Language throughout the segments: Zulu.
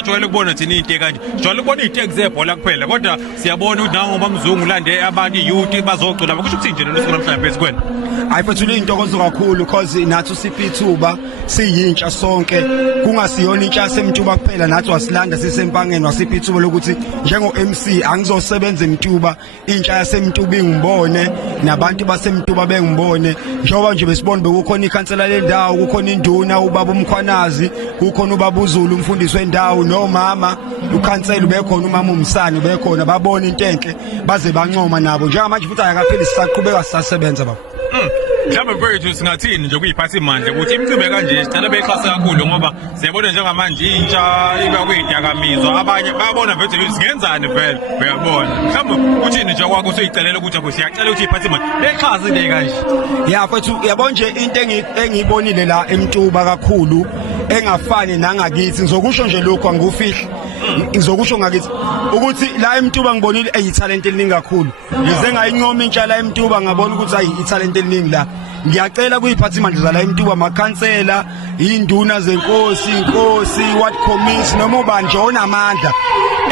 sisajwayele ukubona thina ite kanje jwayele ukubona ite zebhola kuphela kodwa siyabona ukuthi nangoba mzungu lande abantu youth bazocula kusho ukuthi nje lelo namhlanje bese kwena hayi mfethu intokozo kakhulu because nathi usiphi ithuba siyintsha sonke kungasiyona intsha yasemtuba kuphela nathi wasilanda sisempangeni wasiphi ithuba lokuthi njengo MC angizosebenza emtuba intsha yasemtuba ingibone nabantu basemtuba bengibone njengoba nje besibona bekukhona ikhansela lendawo kukhona induna ubaba umkhwanazi kukhona ubaba uZulu umfundisi wendawo nomama ukhansela ubekhona umama umsana ubekhona babona into enhle baze bancoma nabo njengamanje futhi ayakapheli sisaqhubeka sisasebenza baba. Mhlawumbe mfethu singathini nje kuyiphatha imandla ukuthi imicimbi kanje sicela beyixhasa kakhulu ngoba siyabona njengamanje intsha iba kwidakamizwa abanye bayabona mfethu ukuthi singenzani vele uyabona mhlawumbe uthini nje kwakho usuyicelela ukuthi akho siyacela ukuthi iphathe imandla bexhasa into kanje ya mfethu yabona nje into engiyibonile la emtuba kakhulu engafani nangakithi ngizokusho nje lokho angufihli ngizokusho ngakithi ukuthi la emtuba ngibonile eyitalent eliningi kakhulu ngize ngayincoma intsha la emtuba ngabona ukuthi ayi italent eliningi la ngiyacela kuyiphatha imandla zala emtuba makhansela induna zenkosi inkosi what committee noma ubani nje onamandla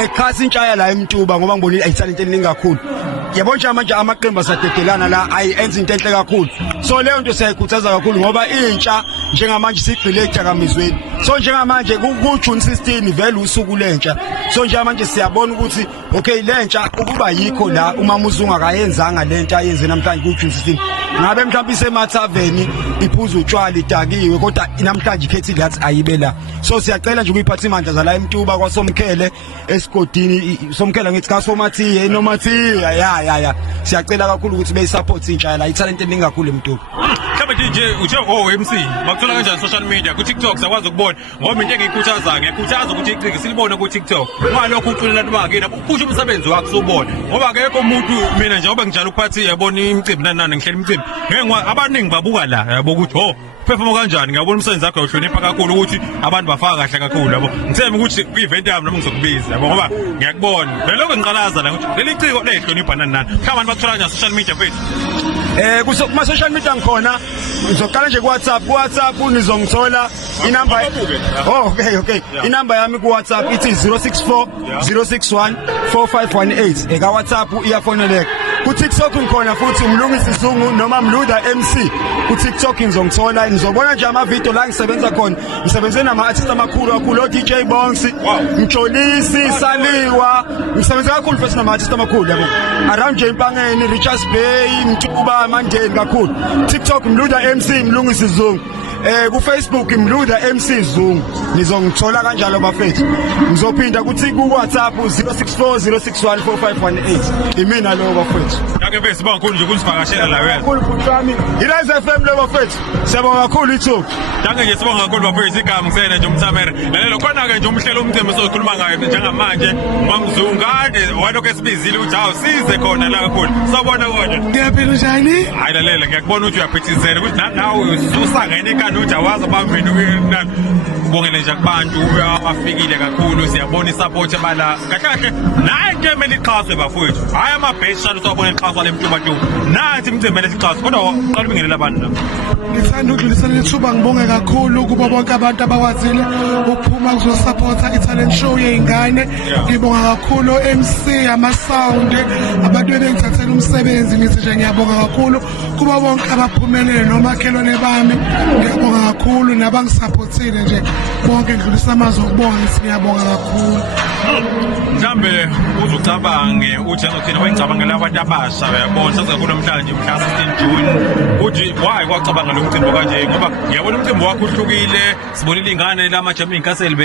ekhasi intsha la emtuba ngoba ngibonile eyitalent eliningi kakhulu yabona nje manje amaqembu asadedelana la ayenza into enhle kakhulu so leyo nto siyayikhuthaza kakhulu ngoba intsha njengamanje sigcile edakamizweni so njengamanje ku June 16 vele usuku lentsha so njengamanje siyabona ukuthi okay lentsha ukuba yikho la uma muzungu akayenzanga lento ayenze namhlanje ku June 16 ngabe mhlawumbe isemathaveni iphuza utshwala idakiwe kodwa namhlanje ikhethile yathi ayibe la so siyacela nje ukuyiphatha imandla zala emtuba kwaSomkhele esigodini Somkhele ngithi kaSomathiye enomathiye ya siyacela kakhulu ukuthi beyisupport intsha la italent eningi kakhulu emtuba mhlawumbe nje uthe MC bakuthola kanjani social media ku TikTok sakwazi ukubona ngoba into engiyikhuthaza ngiyakhuthaza ukuthi icike silibone ku TikTok ngalokho uculela lubake lapho uphusha umsebenzi wakho sobona ngoba akekho umuntu mina nje ngoba ngijala ukuphathi yabona imicimbi nanani ngihlela imicimbi abaningi babuka la yabo ukuthi perform kanjani ngiyabona umsebenzi wakho uhlonipha kakhulu ukuthi abantu bafaka kahle kakhulu yabo ngithemba ukuthi ku-event yami noma ngizokubiza yabo ngoba ngiyakubona leloko ngiqalaza la ukuthi leli ciko lehlonipha nani mhlawumbe bakuthola kanjani social media mfethu kuma social media ngikhona ngizoqala nje ku WhatsApp nizongithola inamba okay inamba yami ku WhatsApp ithi 064 061 4518 eka WhatsApp iyafoneleka ku TikTok ngikhona futhi umlungisi Zungu noma Mluda MC ku TikTok ngizongithola ngizobona nje ama video la ngisebenza khona ngisebenze nama artists amakhulu kakhulu DJ Bongs Mjolisi Saliwa ngisebenza kakhulu futhi nama artists amakhulu yabo around nje impangeni Richards Bay Mtuba Mandeni kakhulu TikTok Mluda MC Mlungisi Zungu ku Facebook Mluda MC Zungu nizongithola kanjalo bafethu ngizophinda kuthi ku WhatsApp 0640614518 imina lo bafethu yake mfethu bankulu nje ukusivakashela la wena kakhulu futhami iRise FM lo bafethu siyabonga kakhulu ithuba danke nje sibonga kakhulu bafethu igama ngisena nje umthamera lalelo khona ke nje umhlelo umcimbi sokhuluma ngayo njengamanje mamzungu kade walokho esibizile ukuthi awu size khona la kakhulu sabona kodwa ngiyaphila njani hayi lalela ngiyakubona ukuthi uyaphithizela ukuthi nawe ususangene kanti ukuthi awazi abamveni nani ubongele nje kubantu abafikile kakhulu siyabona isupport ebala kahle naye into emeli iqhaswe bafowethu hayi ama-base shalo sawabona iqhaswa lemtuba nathi imicimbi lesiqhaso kodwa qala ubingelela abantu la ngithanda ukudlulisela ithuba ngibonge kakhulu kubo bonke abantu abakwazile ukuphuma kuzosupport i-talent show yey'ngane ngibonga kakhulu MC ama-sound abantu bengithathela umsebenzi ngithi nje ngiyabonga kakhulu kubo bonke abaphumelele nomakhelwane bami ngiyabonga kakhulu nabangisupportile nje bonke ngidlulisa amazwi okubonga ngithi ngiyabonga kakhulu mhlambe uzucabange uthi azothina wayicabangela abantu abasha uyabona sazakulo namhlanje mhla 16 June uthi why kwacabanga lo mcimbi kanje ngoba ngiyabona umcimbi wakho uhlukile sibonile ingane la German Castle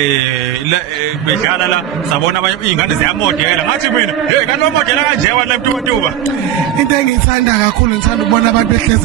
bedlala la sabona abanye ingane ziyamodela ngathi mina hey kanti bamodela kanje wala mtuba into engiyithanda kakhulu ngithanda ukubona abantu behlezi